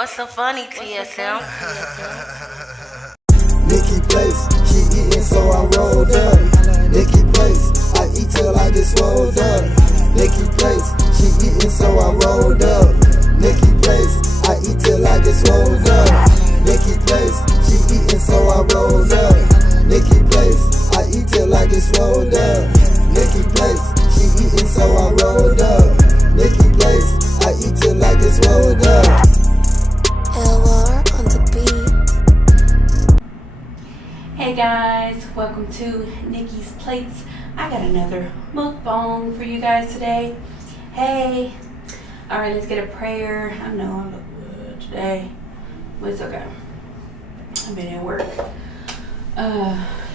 What's so funny, TSM? Nikki Place, she eating so I rolled up. Nikki Place, I eat till I get swole up. Nikki Place, she eating so I rolled up. Nikki Place, I eat till I get swole up. Nikki Place, she eating so I rolled up. Nikki Place, I eat till I get swole up. Nikki Place, she eating so I rolled up. Nikki Place, I eat till I get swole up. LR on the beat. Hey guys, welcome to Nikki's Plates. I got another mukbang for you guys today. Hey, alright, let's get a prayer. I know I look good today, but it's okay. I've been at work.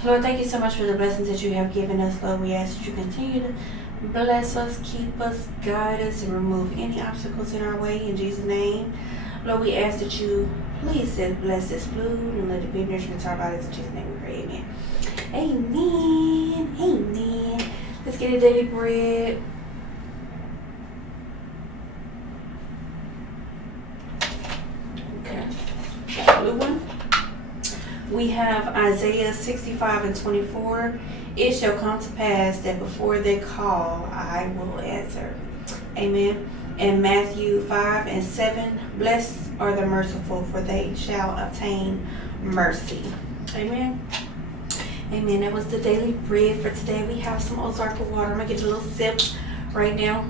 Lord, thank you so much for the blessings that you have given us. Lord, we ask that you continue to bless us, keep us, guide us, and remove any obstacles in our way in Jesus' name. Lord, we ask that you please bless this food and let it be nourishment to our bodies. In Jesus' name we pray, amen. Amen. Amen. Let's get a daily bread. Okay. Got a blue one. We have Isaiah 65:24. It shall come to pass that before they call, I will answer. Amen. And Matthew 5:7. Blessed are the merciful, for they shall obtain mercy. Amen. Amen. That was the daily bread for today. We have some Ozarka water. I'm going to get a little sip right now.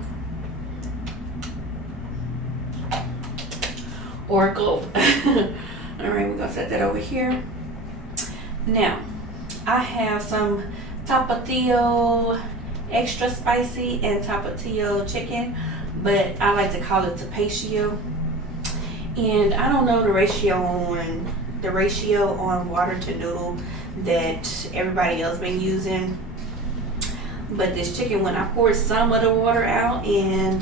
Or a gulp. Alright, we're going to set that over here. Now, I have some Tapatio extra spicy and Tapatio chicken, but I like to call it Tapatio. And I don't know the ratio on water to noodle that everybody else been using, but this chicken, when I poured some of the water out and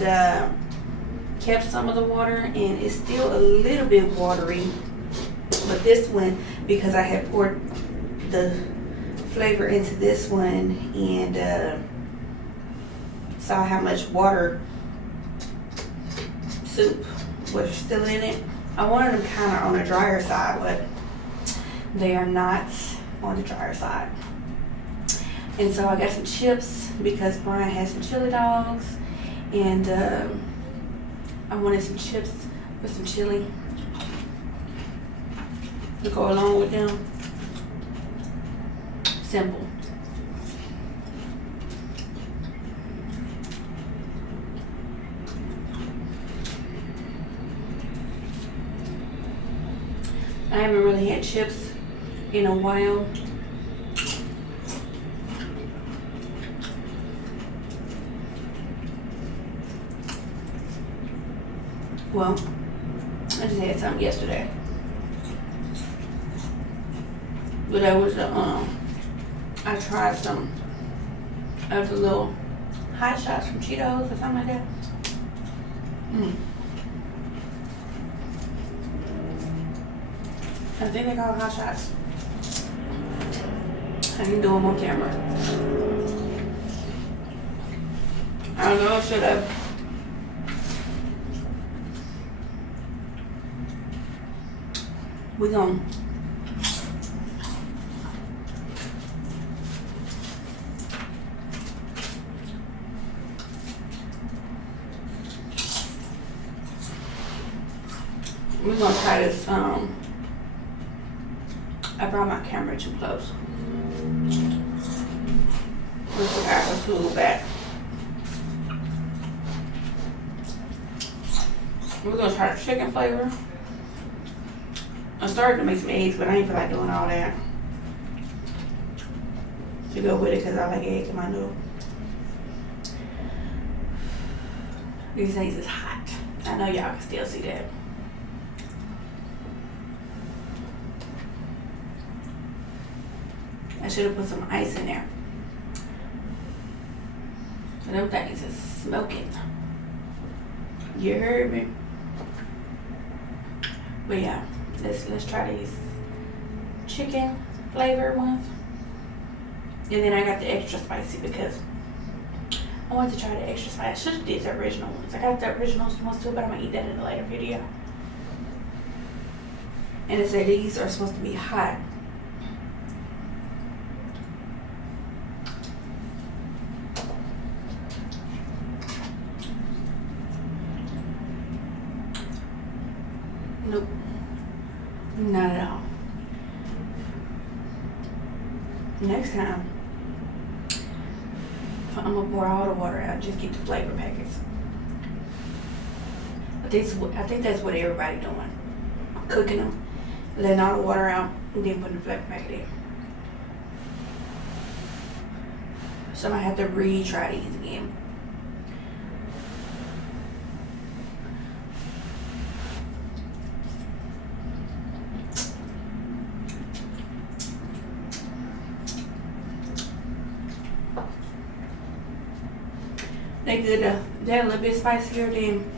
kept some of the water, and it's still a little bit watery, but this one, because I had poured the flavor into this one and saw how much water soup was still in it, I wanted them kind of on the drier side, but they are not on the drier side. And so I got some chips because Brian has some chili dogs, and I wanted some chips with some chili to go along with them. Simple. I haven't really had chips in a while. Well, I just had some yesterday. But that was the I tried some of the little hot shots from Cheetos or something like that. I think they call it hot shots. I can do them on camera. I don't know, should I? We're gonna try this. I brought my camera too close. Let's look at the food back. We're gonna try the chicken flavor. I started to make some eggs, but I ain't feel like doing all that to go with it because I like eggs in my noodle. These things is hot. I know y'all can still see that. I should have put some ice in there. So them things is smoking. You heard me? But yeah, let's try these chicken flavor ones. And then I got the extra spicy because I wanted to try the extra spicy. I should have did the original ones. I got the original ones too, but I'm gonna eat that in a later video. And it said these are supposed to be hot. Nope. Not at all. Next time, I'm gonna pour all the water out. Just get the flavor packets. I think that's what everybody doing. Cooking them, letting all the water out, and then putting the flavor packet in. So I'm gonna have to retry these again. They good. They're a little bit spicier than,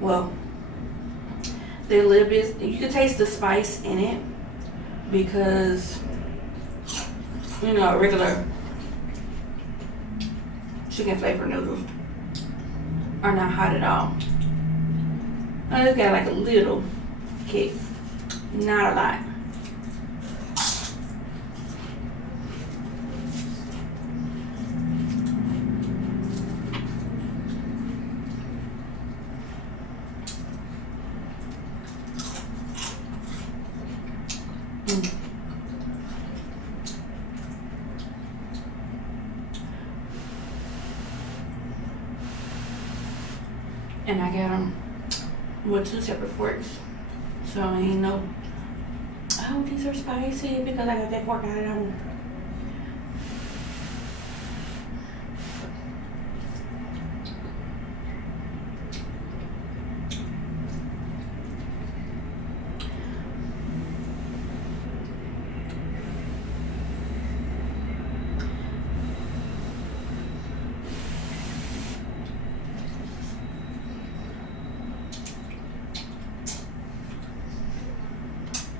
well, they're a little bit, you can taste the spice in it because, you know, regular chicken flavor noodles are not hot at all. I just got like a little kick, not a lot. And I got them with 2 separate forks, so I ain't know, oh, these are spicy because I got that fork out of them.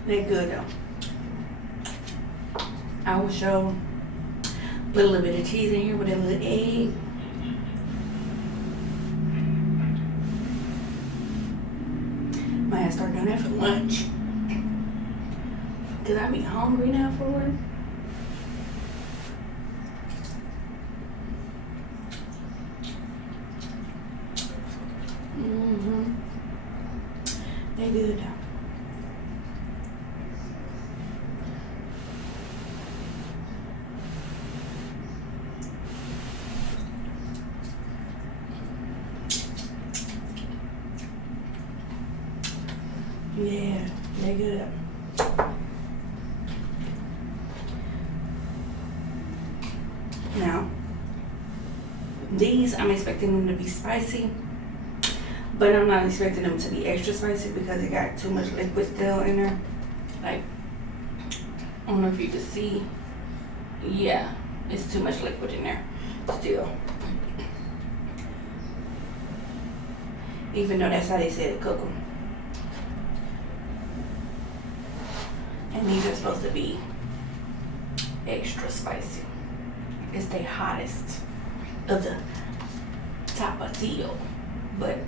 They're good though. I will show, put a little bit of cheese in here with a little egg. Might have to start doing that for lunch. Cause I be hungry now for it. They good though. Yeah, they're good. Now, these I'm expecting them to be spicy, but I'm not expecting them to be extra spicy because it got too much liquid still in there. Like, I don't know if you can see. Yeah, it's too much liquid in there still. Even though that's how they said to cook them. And these are supposed to be extra spicy. It's the hottest of the Tapatio. But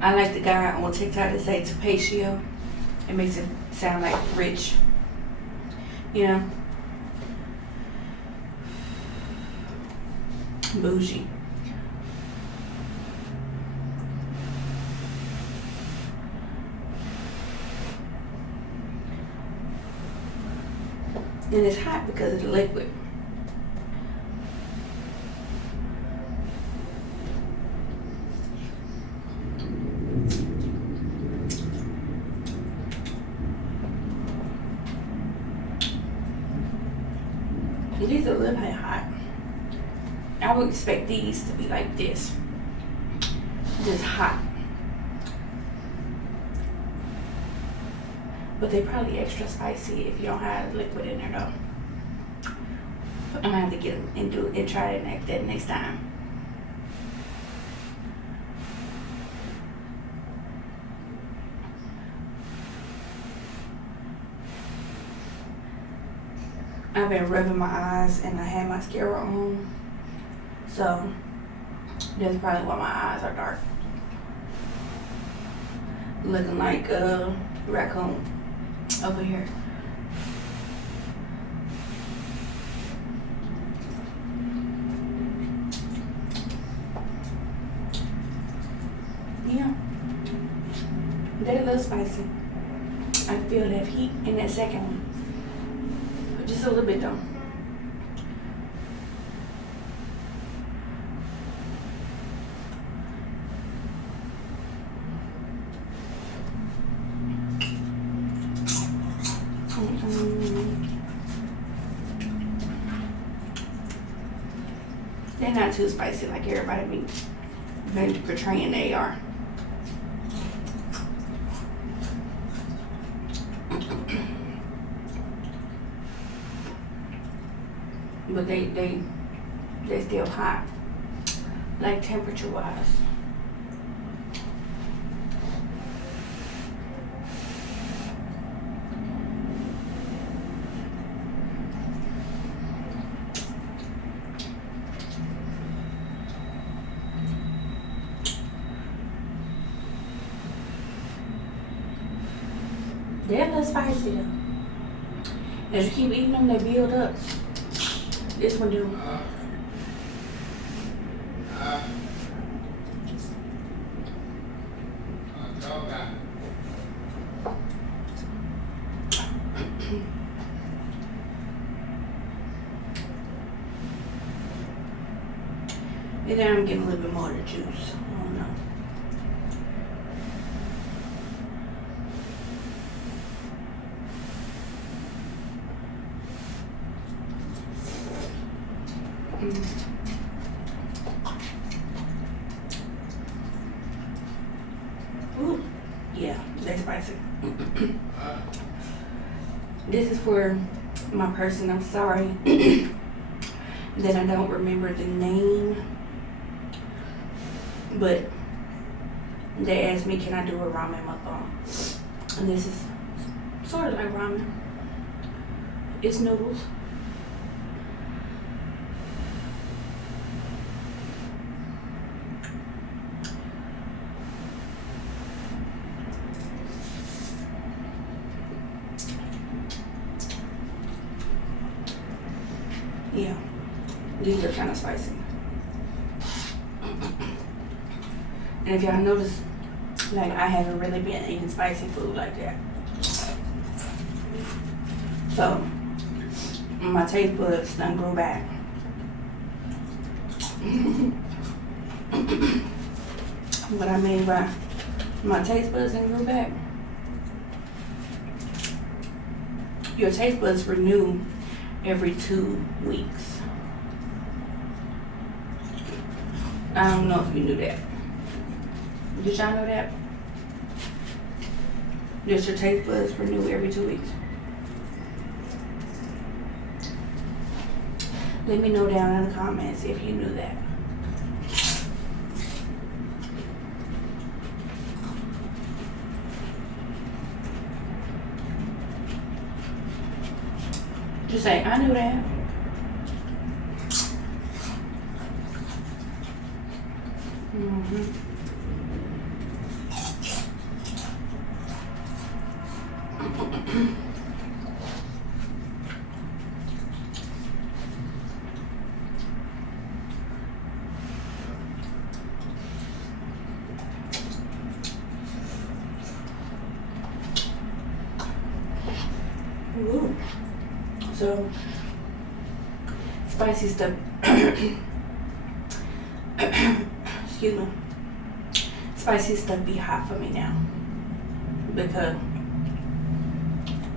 I like the guy on TikTok that say Tapatio. It makes it sound like rich. You know? Bougie. And it's hot because it's liquid. These are a little bit hot. I would expect these to be like this. Just hot. But they're probably extra spicy if you don't have liquid in there though. I'm gonna have to get them and try it that next time. I've been rubbing my eyes and I had mascara on, so that's probably why my eyes are dark. Looking like a raccoon. over here. Yeah, they a little spicy. I feel that heat in that second one, but just a little bit though. They're not too spicy like everybody been portraying they are. But they still hot, like temperature wise. They're a little spicy though. As you keep eating them, they build up. This one do. And then I'm getting a little bit more of the juice. I don't know. Ooh, yeah, that's spicy. This is for my person. I'm sorry that I don't remember the name, but they asked me, can I do a ramen mukbang? And this is sort of like ramen. It's noodles. Yeah, these are kind of spicy. And if y'all notice, like I haven't really been eating spicy food like that. So my taste buds done grew back. What I mean by my taste buds done grew back, your taste buds renew every 2 weeks. I don't know if you knew that. Did y'all know that? Just your taste buds renew every 2 weeks. Let me know down in the comments if you knew that. Just say, I knew that. Ooh. So spicy stuff. Excuse me. Spicy stuff be hot for me now because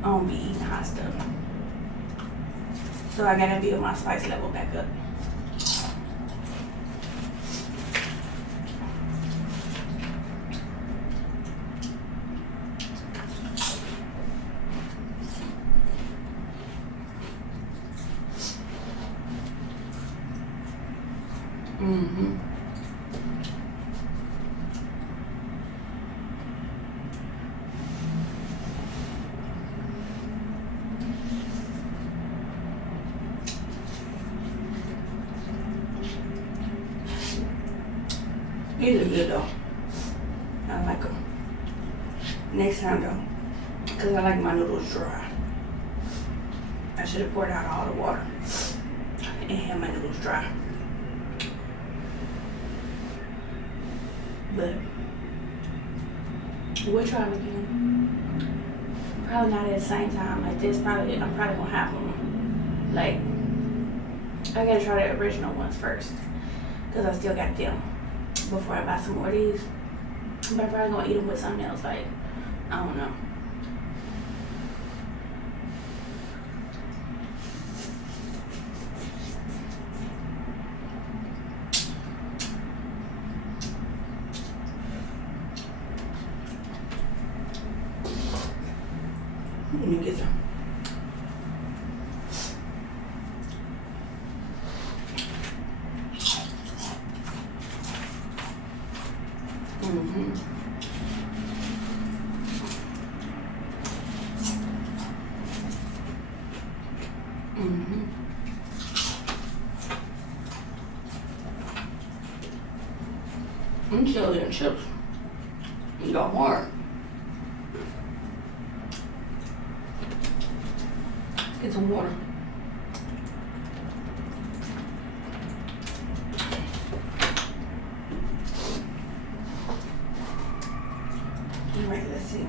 I don't be eating hot stuff. So I gotta build my spice level back up. These are good though. I like them. Next time though, because I like my noodles dry. I should have poured out all the water and had my noodles dry. But we'll try it again. Probably not at the same time. Like this, I'm probably gonna have them. Like I gotta try the original ones first, cause I still got them before I buy some more of these. But I'm probably gonna eat them with something else. Like I don't know. Let me get some. I'm still eating chips. You got more. Let's get some water. Alright, let's see.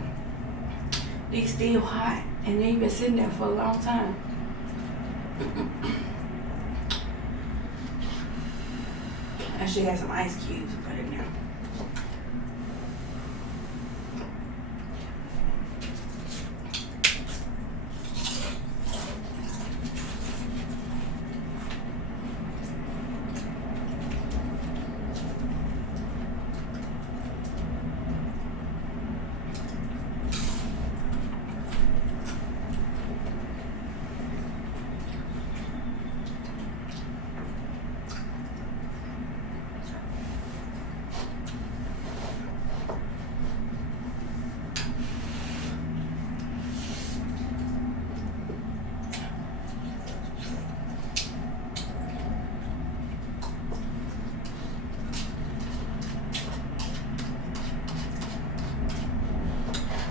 These still hot and they've been sitting there for a long time. I should have some ice cubes to put in there.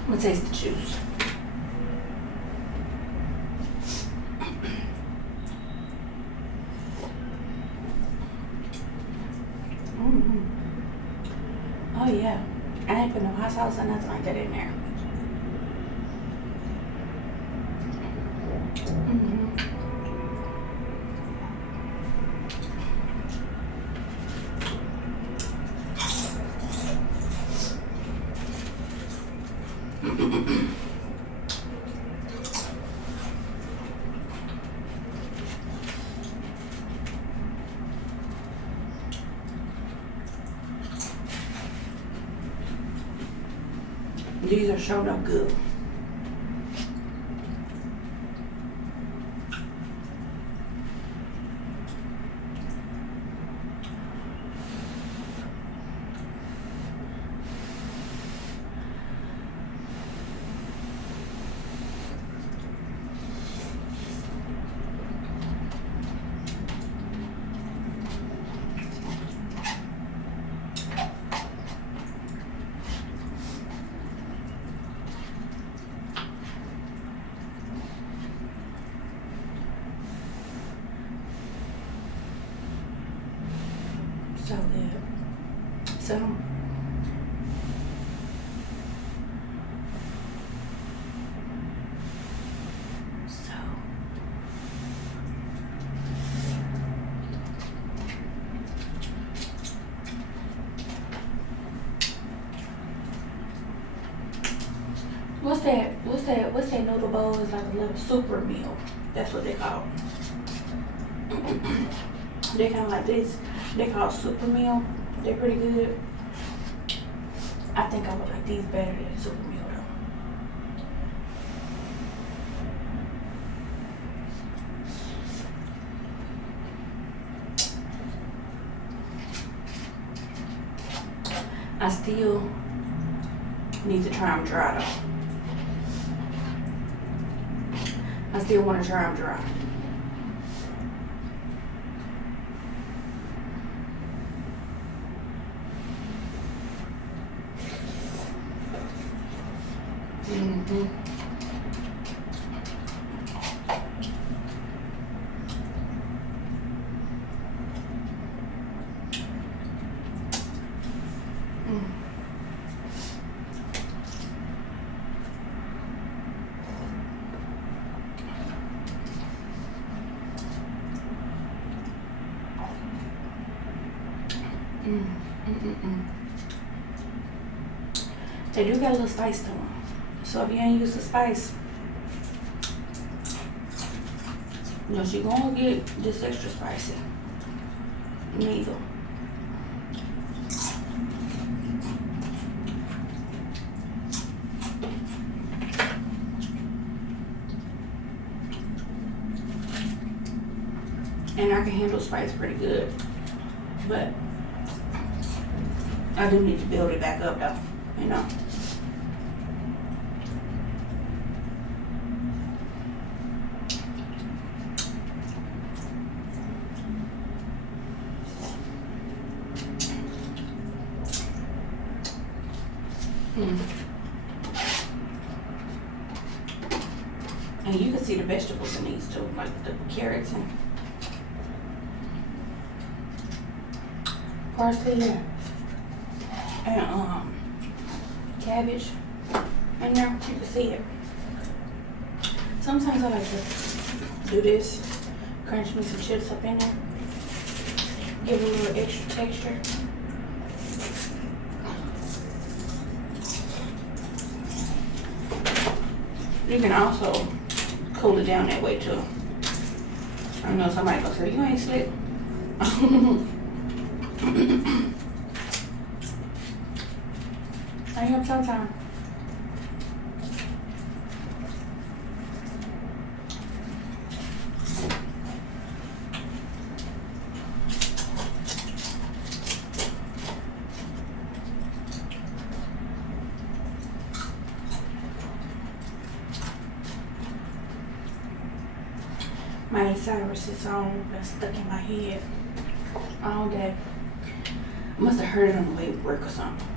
I'm gonna taste the juice. Oh yeah, I ain't put no hot sauce or nothing like that in there. These are showing up good. So good. So what's that noodle bowl? It's like a little super meal. That's what they call it. They kind of like this. They call it super meal. They're pretty good. I think I would like these better than super meal though. I still need to try them dry though. I still want to try them dry. They do got a little spice to them. So if you ain't used to spice, you know, she gonna get this extra spicy. Neither. And I can handle spice pretty good. But I do need to build it back up though, you know. And you can see the vegetables in these too, like the carrots and parsley and cabbage in there. You can see it. Sometimes I like to do this, crunch me some chips up in there, give it a little extra texture. You can also cool it down that way too. I know somebody gonna say, you ain't slick. I am sometimes. Miley Cyrus's song been stuck in my head all day. I must have heard it on the way to work or something.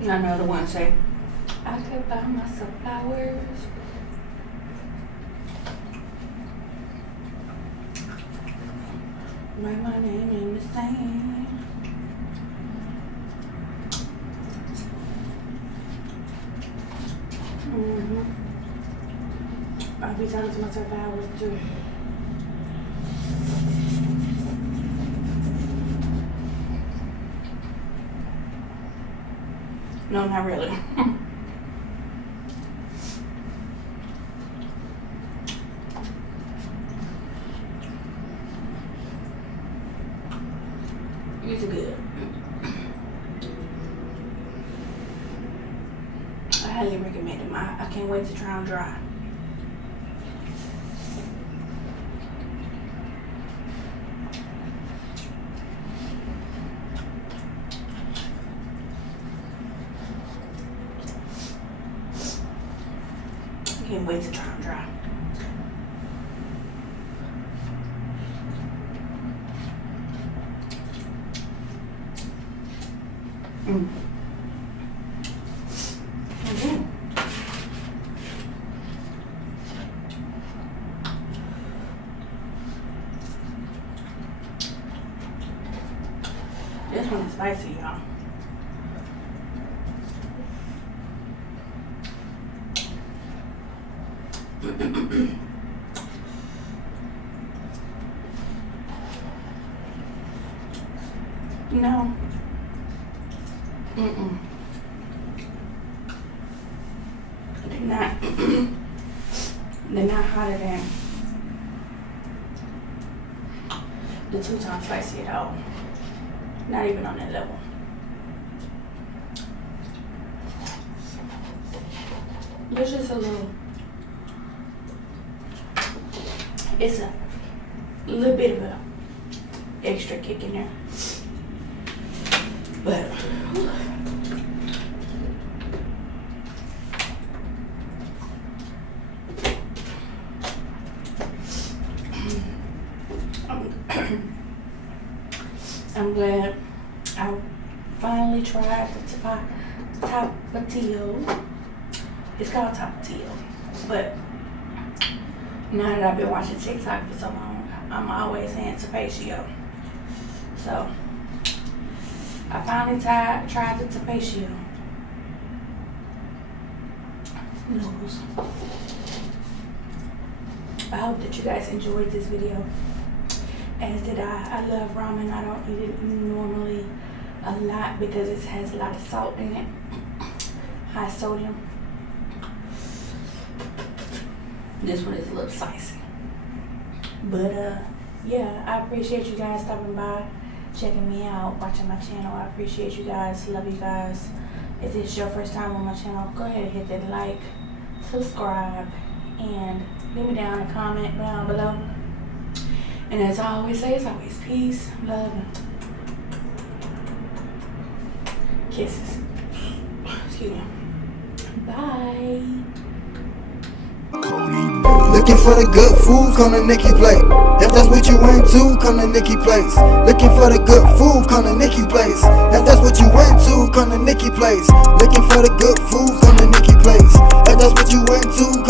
And another one say, I could buy myself flowers. Write my name in the sand. I'll be talking to myself flowers too. No, not really. It's good. I highly recommend it. I can't wait to try them dry. Can't wait to try them dry. This one is spicy, y'all. No. They're not hotter than the 2-time spicy at all. Not even on that level. There's just a little, it's a little bit of a extra kick in there. But I'm glad I finally tried the Tapatio. It's called Tapatio. But now that I've been watching TikTok for so long, I'm always saying Tapatio. So I finally tried the Tapatio. noodles. I hope that you guys enjoyed this video, as did I. I love ramen. I don't eat it normally a lot because it has a lot of salt in it, high sodium. This one is a little spicy. But yeah, I appreciate you guys stopping by, checking me out, watching my channel. I appreciate you guys. Love you guys. If it's your first time on my channel, go ahead and hit that like, subscribe, and leave me down a comment down below. And as I always say, it's always peace, love, and kisses. Excuse me. Bye. Looking for the good food, come to Nikki Plate. If that's what you into, come to Nikki Place. Looking for the good food, come to Nikki Place. If that's what you into, come to Nikki Place. Looking for the good food, come to Nikki Place. If that's what you into,